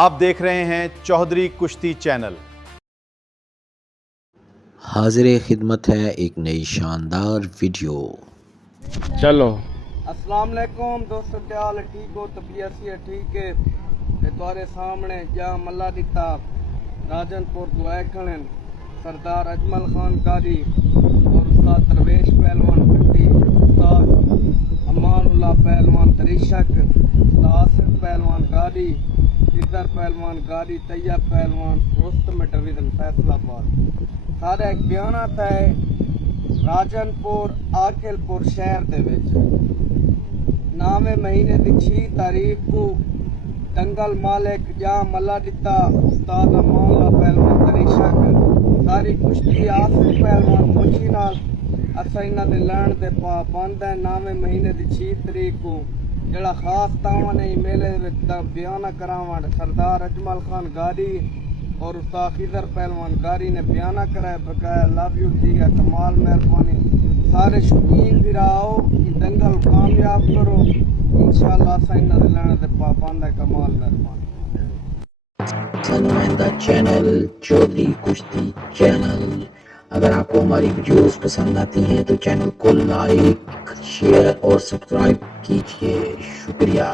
آپ دیکھ رہے ہیں چودھری کشتی چینل۔ حاضر خدمت ہے ایک نئی شاندار ویڈیو۔ چلو السلام علیکم دوستو، کیا حال ہے؟ ٹھیک ہو؟ طبیعت سی ہے ٹھیک ہے؟ تمہارے سامنے جہاں ملا دیتا راجن پور دعائے کھڑن سردار اجمل خان قاری اور استاد درویش پہلوان بھٹی، استاد امان اللہ پہلوان دریشک، استاد آصف پہلوان قاری، ادھر پہلوان قاری، طیب پہلوان رستم ڈویژن فیصل آباد۔ سارا ایک بیانات ہے راجن پور آکل پور شہر دے وچ 9 مہینے دی 6 تاریخ کو دنگل مالک جہاں ملا دیتا استاد امان اللہ پہلوان دریشک ساری کشتی آصف پہلوان مچھی نال اسا انہاں دے لین دے پابند ہے 9 مہینے دی 6 تاریخ کو جڑا خاص تاواں نے میلے وچ بیان کراون سردار اجمل خان قاری اور استاد خضر پہلوان قاری نے بیانہ کرا ہے بقایا لو یو ٹھیک ہے، کمال مہربانی۔ سارے شوقین بھی راؤ دنگل کامیاب کرو انشاءاللہ سائنہ دلانے دے پابند ہے، کمال مہربانی۔ نمائندہ چینل چودھری کشتی چینل۔ اگر آپ کو ہماری ویڈیوز پسند آتی ہیں تو چینل کو لائک، شیئر اور سبسکرائب کیجیے۔ شکریہ۔